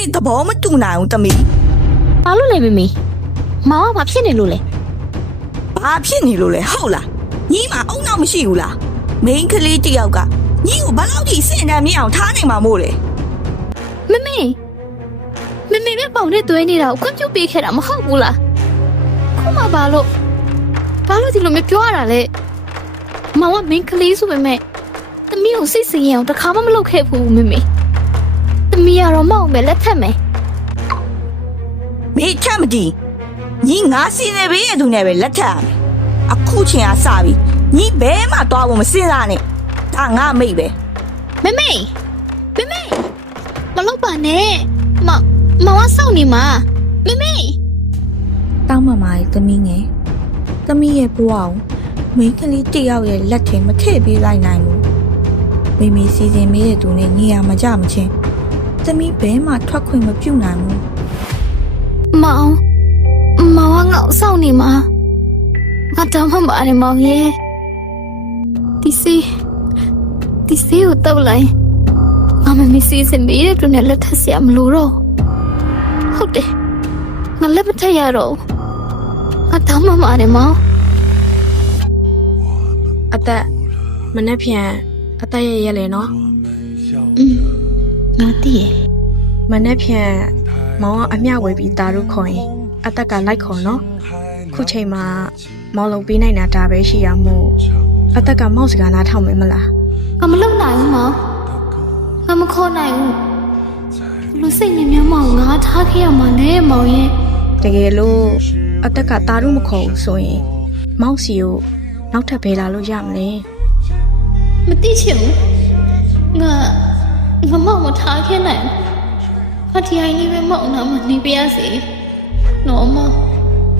မေသဘောမတူနိုင်ဘူးတမီး ဘာလို့လဲမမေမောင်ကဘာဖြစ်နေလို့လဲ ဘာဖြစ်နေလို့လဲဟုတ်လားညီမအုံနောက်မရှိဘူးလားမိန်းကလေးတယောက်ကညီကိုဘာလို့ဒီစင်တမ်းမြအောင်ထားနိုင်မှာမို့လဲ မမေပဲပေါင်နဲ့တွဲနေတာကိုခွင့်ပြုပေးခဲ့တာမဟုတ်ဘူးလားခုမှဘာလို့ဒီလိုမျိုးပြောရတာလဲမောင်ကမင်းကလေးဆိုပေမဲ့သမီးကိုစိတ်ဆင်းရဲအောင်တစ်ခါမှမလုပ်ခဲ့ဘူးမမေသမီးကတော့မောင်ပဲလက်ထက်မယ် မေးချက်မတီးညီငါစီနေပေးရသူနဲ့ပဲလက်ထပ်ရမယ်အခုချိန်ကစပြီညီဘဲမှသွားဖို့မစင်စားနဲ့ဒါငါမိတ်ပဲ မမေမလုပ်ပါနဲ့မောင်ကစောင့်နေမှာမမေ တောင်းမမရဲ့သမီးငယ်သမီးရဲ့ဘဝကိုမိန်းကလေးတယောက်ရဲ့လက်ထဲမထည့်ပေးလိုက်နိုင်ဘူးမိမိစီစဉ်မေးတဲ့သူနဲ့ညီရမကြမချင်းသမီးဘဲမှထွက်ခွင့်မပြုနိုင်ဘူး မောင်ကငါ့ကိုစောင့်နေမှာငါတောင်းမှပါတယ်မောင်ရဲ့ဒီစီကိုတောက်လိုက်ငါမမစီစင်မေးတဲ့သူနဲ့လက်ထပ်เสียမလို့တော့ဟုတ်တယ်ငါလက်မထက်ရတော့ငါတောင်းမှပါတယ်မောင် အသက်မနှက်ဖြန်အသက်ရဲ့လေနော် ငါတည်ရ မနှက်ဖြန်မောင်ကအမျှဝေပြီးတာတို့ခေါ်ရင်အသက်ကလိုက်ခေါ်နော်ခုချိန်မှာမောင်လုံပေးနိုင်တာဒါပဲရှိရမို့အသက်ကမောက်စကားနားထောင်မယ်မလား ငါမလုပ်နိုင်ဘူးမောင်ငါမခေါ်နိုင်ဘူးလူစိတ်ညစ်ညမ်းမောင်ငါထားခဲ့ရမှာလဲမောင်ရဲ့ တကယ်လို့အသက်ကတာတို့မခေါ်ဘူးဆိုရင်မောက်စီကိုနောက်ထပ်ဘယ်လာလို့ရမလဲ မသိချင်ဘူးငါမောင်မထားခဲ့နိုင်ဘူး အတီအိုင်လေးပဲမောင်နာမနေပြရစီနော်မ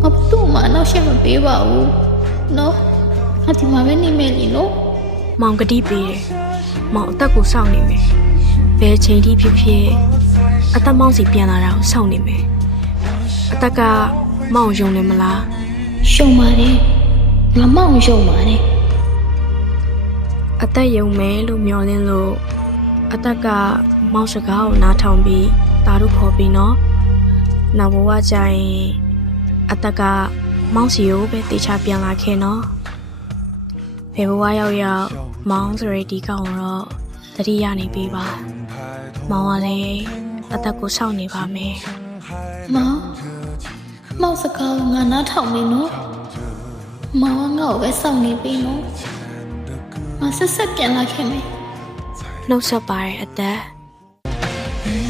အပတူမနောက်ရှက်မပေးပါဘူးနော်အတီမှာပဲနေမယ်လीနော် မောင်ကတိပေးတယ်မောင်အသက်ကိုစောင့်နေမယ်ဘယ်ချိန်ထိဖြစ်ဖြစ်အသက်မောင်စီပြန်လာတာကိုစောင့်နေမယ်အသက်ကမောင်ယုံနေမလား ရှုံပါတယ်ငါမောင်ရှုံပါတယ် အသက်ယုံမယ်လို့မျှော်လင့်လို့အသက်ကမောင်စကားကိုနားထောင်ပြီးတာတို့ခေါ်ပြီးနော်နောက်ဘဝကျရင်အသက်ကမောင်စီကိုပဲတေချာပြန်လာခဲ့နော်ဘယ်ဘဝရောက်မောင်ဆိုရဒီကောင်တော့တတိယနေပြီပါမောင်ကလည်းအသက်ကိုစောင့်နေပါမယ် မောင်စကားငါနားထောင်နေနော်မောင်ငါ့ကိုပဲစောင့်နေပြီနော်ငါဆက်ပြန်လာခဲ့မယ် နှုတ်ဆက်ပါရဲ့အသက် မ